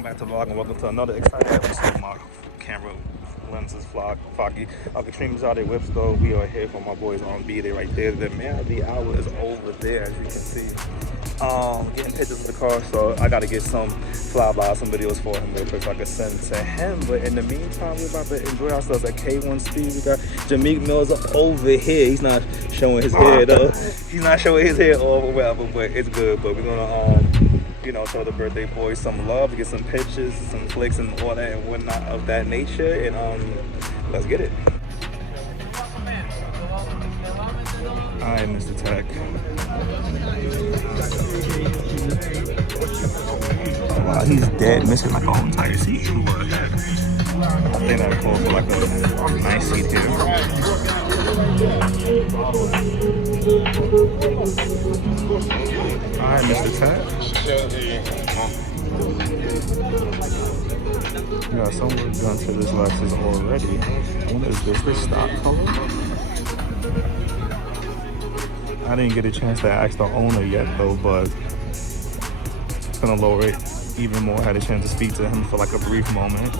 Welcome back to the vlog and welcome to another exciting episode. My camera lens is foggy. Extremes out there, whips though. We are here for my boys on B. They right there. The man of the hour is over there, as you can see. Getting pictures of the car, so I gotta get some flybys, some videos for him real quick so I can send to him. But in the meantime, we're about to enjoy ourselves at K1 Speed. We got Jameek Mills over here. He's not showing his hair though. He's not showing his hair or whatever, but it's good. But we're gonna you know, show the birthday boys some love, get some pictures, some flicks and all that and whatnot of that nature, and let's get it. Alright, Mr. Tech. Wow, he's dead missing like a whole entire seat. I think that calls for like a nice seat here. Alright, Mr. Tech. Yeah, some work done to this Lexus already. What is this? The stock color? I didn't get a chance to ask the owner yet though, but it's gonna lower it even more. I had a chance to speak to him for like a brief moment.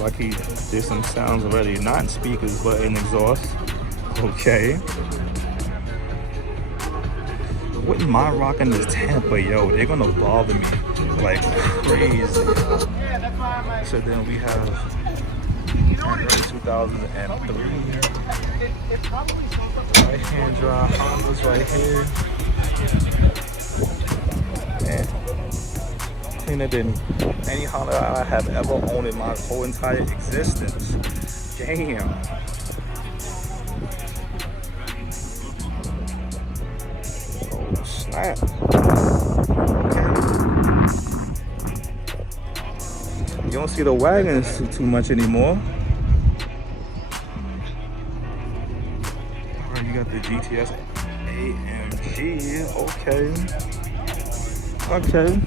Like he did some sounds already, not in speakers but in exhaust. Okay. Wouldn't mind rocking this Tampa, yo. They're gonna bother me like crazy. So then we have early 2003. Right hand drive Hondas right here. And cleaner than any Honda I have ever owned in my whole entire existence. Damn. Snap. You don't see the wagons too much anymore. Alright, you got the GTS AMG. Okay.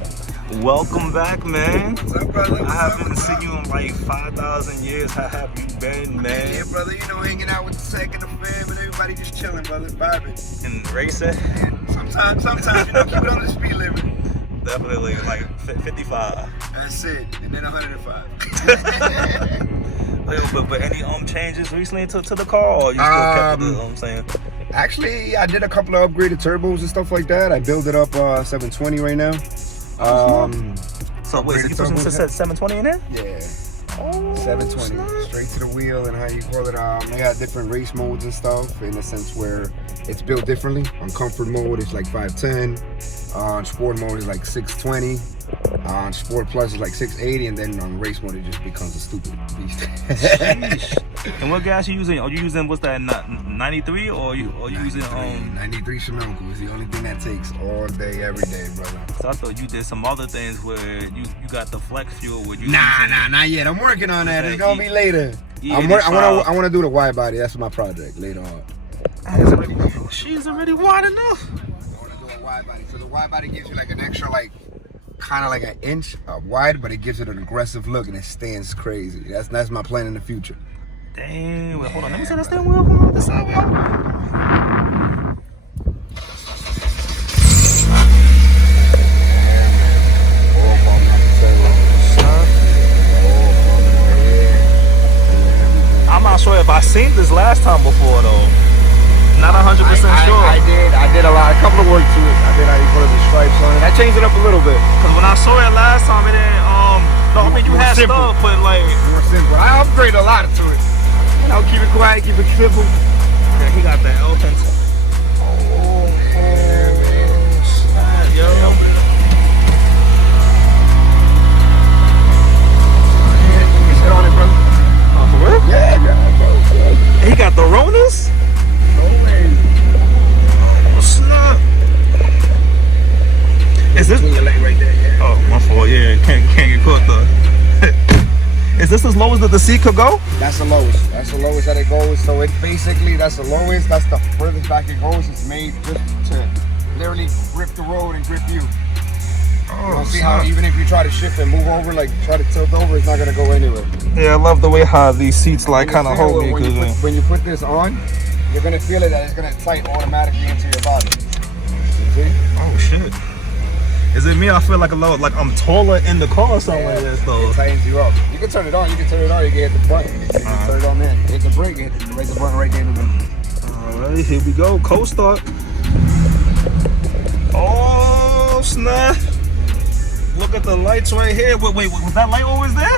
Welcome back, man. What's up, brother? I haven't seen you in like 5,000 years. How have you been, man? Yeah, brother, you know, hanging out with the Tech and the fam and everybody just chilling, brother, vibing. And racing? And sometimes, you know, keep it on the speed limit. Definitely, like 55. That's it, and then 105. but any changes recently to the car, or you still kept the, I'm saying? Actually, I did a couple of upgraded turbos and stuff like that. I built it up 720 right now. So wait, so you put some 720 in there? Yeah. Oh, 720 straight to the wheel, and how you call it, they got different race modes and stuff, in a sense where it's built differently. On comfort mode it's like 510, on sport mode is like 620, on sport plus is like 680, and then on race mode it just becomes a stupid beast. Sheesh. And what gas you using? Are you using, what's that, 93 or you using 93 Sunoco is the only thing that takes all day, every day, brother. So I thought you did some other things where you got the flex fuel. Where you Nah, not yet. I'm working on that. It's gonna be later. Yeah, I wanna do the wide body. That's my project later on. She's already wide enough. I wanna do a wide body. So the wide body gives you like an extra, like kind of like an inch wide, but it gives it an aggressive look and it stands crazy. That's my plan in the future. Damn, wait, hold on, let me see that steering wheel. Hold on, this side, wheel. I'm not sure if I seen this last time before though. Not 100% sure. I did a couple of work to it. I did how you put the stripes on it. I changed it up a little bit. Cause when I saw it last time, it didn't, no, I mean you had stuff, but like more simple. I upgraded a lot to it. You know, keep it quiet, keep it simple. Yeah, he got that elephant. Oh, snap, yo. Sit on it, bro. Oh, for real? Yeah, bro. He got the Ronas? No way. Oh, snap. Is this your leg right there? Yeah. Oh, my fault. Yeah, can't get caught though. Is this as low as the seat could go? That's the lowest. That's the lowest that it goes. So it basically, that's the lowest. That's the furthest back it goes. It's made just to literally grip the road and grip you. Oh, see how even if you try to shift and move over, like try to tilt over, it's not gonna go anywhere. Yeah, I love the way how these seats like kind of hold me. When you put this on, you're gonna feel it that it's gonna tight automatically into your body. You see? Oh shit. Is it me? I feel like a little, like I'm taller in the car or something like this though. It tightens you up. You can turn it on. You can turn it on. You can hit the button. You can turn it on there. Hit the brake. Raise the button right there in the middle. All right, here we go. Cold start. Oh snap! Look at the lights right here. Wait, was that light always there?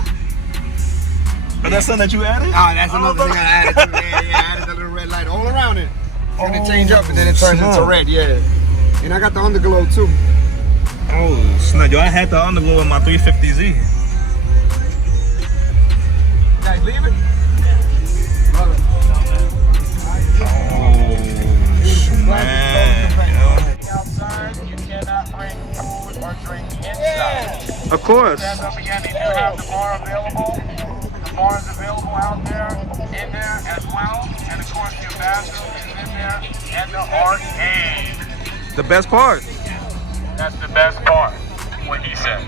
Or that's something that you added? Oh, that's another thing I added too. Yeah, I added a little red light all around it. It's gonna change up and then it turns into red. Yeah. And I got the underglow too. Oh snap! Yo, I had the underglow in my 350Z. You guys leaving? Outside, you cannot bring food or drink inside. Of course. As of beginning, you have the bar available. The bar is available out there, in there as well. And of course, your bathroom is in there, and the arcade. The best part. That's the best part, what he said.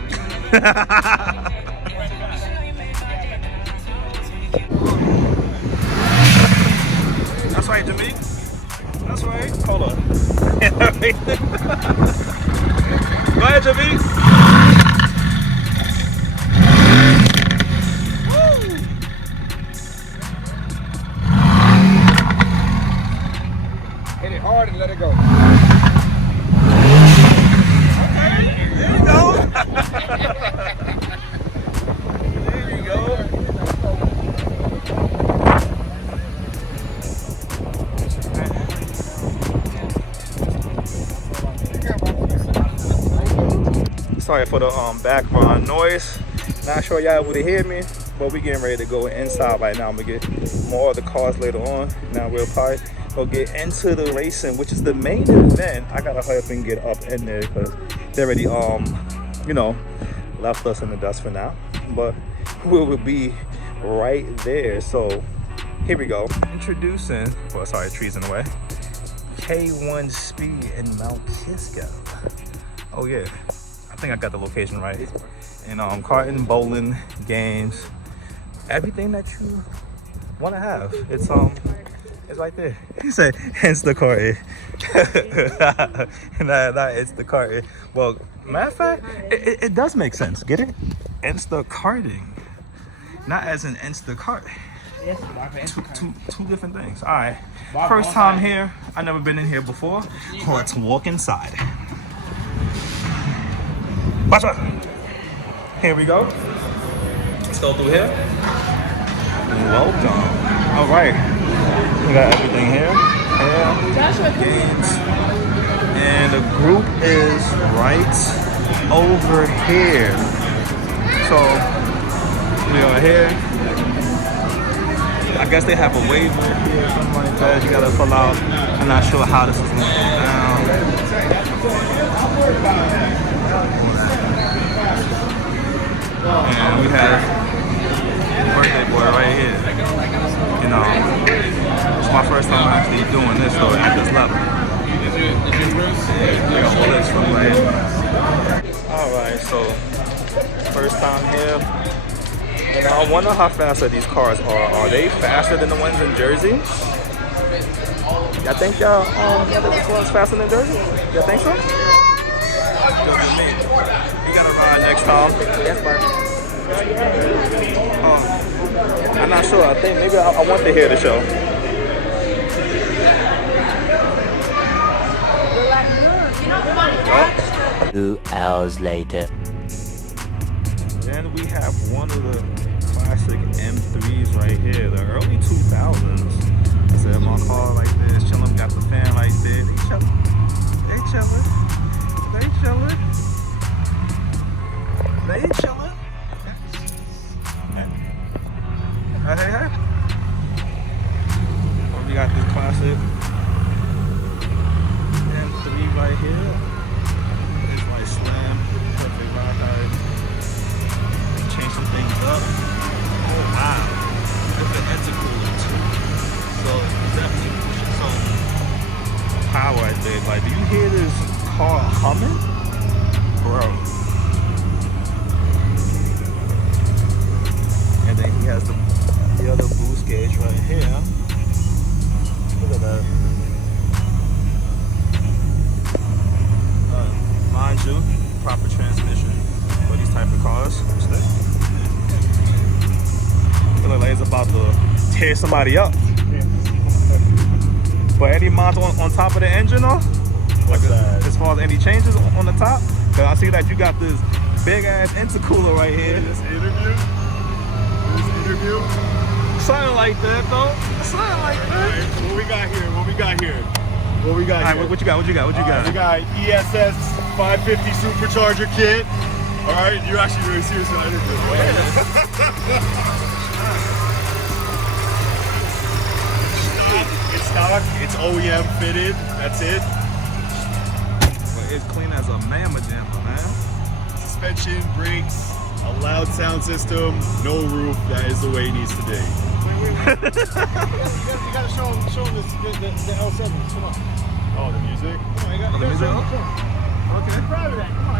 That's right, Jimmy. That's right. Hold on. Go ahead, Jimmy. Woo! Hit it hard and let it go. There you go. There you go. Sorry for the background noise. Not sure y'all able to hear me, but we getting ready to go inside right now. I'm gonna get more of the cars later on. Now we'll probably go get into the racing, which is the main event. I gotta hurry up and get up in there because they already you know, left us in the dust for now. But we will be right there. So here we go. Introducing, well, sorry, trees in the way. K1 Speed in Mount Kisco. Oh yeah, I think I got the location right. And karting, bowling, games, everything that you want to have. It's right there. He said, hence the karting. Not it's the karting. Well, matter of fact, it does make sense. Get it? Insta karting, not as an Instacart. Two different things. All right. First time here. I've never been in here before. Let's walk inside. Watch out. Here we go. Let's go through here. Welcome. All right. We got everything here. Games. And the group is right over here. So we are here. I guess they have a waiver here or something like that. You gotta fill out. I'm not sure how this is going down. And we have birthday boy right here. You know, it's my first time actually doing this though at this level. Yeah, all this from right here. Alright, so first time here. And I wonder how fast these cars are. Are they faster than the ones in Jersey? Y'all think y'all this one's faster than Jersey? Y'all think so? You gotta ride next time. Yes, I'm not sure. I think maybe I want to hear the show. 2 hours later. Then we have one of the classic M3s right here, the early 2000s. I said my car like this, chilling, got the fan right there. They chilling. They chilling. They chilling. They chilling. Hey. Oh, we got this classic M3 right here. It's like slam, perfect ride height. Change some things up. Oh wow. It's an intercooler too. So it's definitely pushing some power right there. Like, do you hear this car humming? Bro. And then he has the other boost gauge right here. Look at that. Mind you, proper tear somebody up. But any mods on top of the engine, though? Like as far as any changes on the top? Cause I see that you got this big ass intercooler right here. This interview? Something like that, though. Something like that. Right, what we got here? What we got here? What you got? What you got? We got ESS 550 supercharger kit. All right, you're actually really serious about interview. It's stock. It's OEM fitted. That's it. But it's clean as a mamma jamma, man. Suspension, brakes, a loud sound system, no roof. That is the way it needs to be. You gotta show them the L7s. Come on. Oh, the music? Come on, you gotta the music? show them. Okay. I'm proud of that. Come on.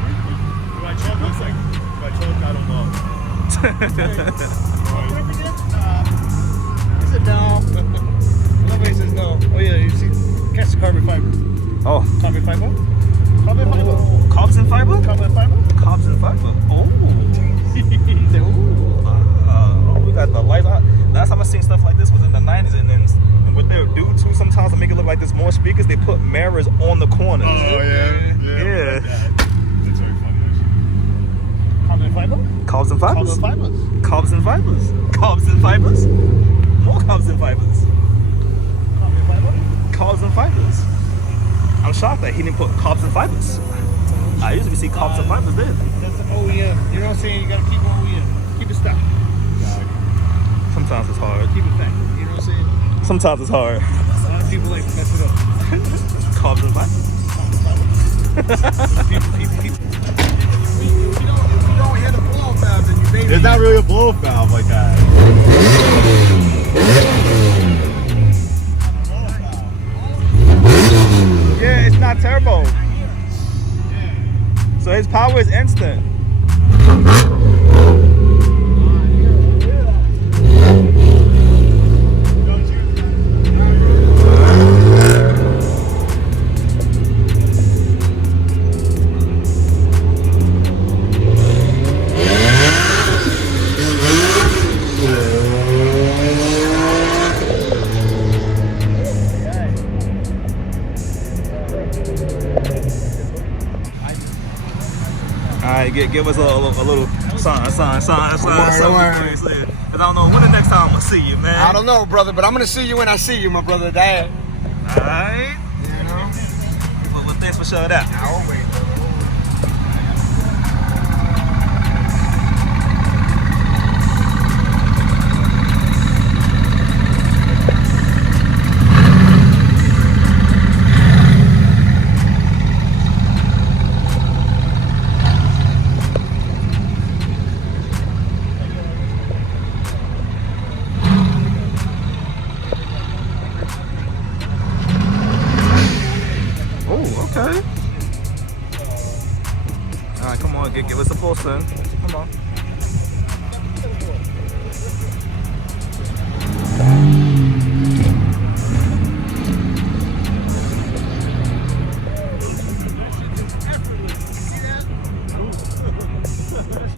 My truck looks like my truck I don't know. He said no. Nobody says no. Oh yeah, you see, catch the carbon fiber. Oh. Carbon fiber? Carbon fiber. Carbs and fiber? Carbon fiber? Carbs and fiber. Oh. We got the lights out. Last time I seen stuff like this was in the 90s, and then what they'll do too sometimes to make it look like there's more speakers, they put mirrors on the corners. Oh yeah. Yeah. That's very funny actually. Carbon fiber? Carbs and fibers. Carbon fibers. Carbs and fibers. Carbs and fibers. More carbs and fibers. Carbon fiber? Carbs and fibers. I'm shocked that he didn't put carbs and fibers. I usually see carbs and fibers there. That's the OEM. You know what I'm saying? You gotta keep OEM. Keep it stock. Sometimes it's hard. Keep it back. You know what I'm saying? Sometimes it's hard. A lot of people like to mess it up. Carbs and fibers. If you don't hit a blow valve, then you baby. There's not really a blow valve like that. Yeah, it's not turbo. So his power is instant. Alright, give us a little sign. Cause I don't know when the next time I'm gonna see you, man. I don't know, brother, but I'm gonna see you when I see you, my brother Dad. Alright. You know? Well, thanks for showing that. Always. Okay. Alright, come on, give us a full spin. Come on.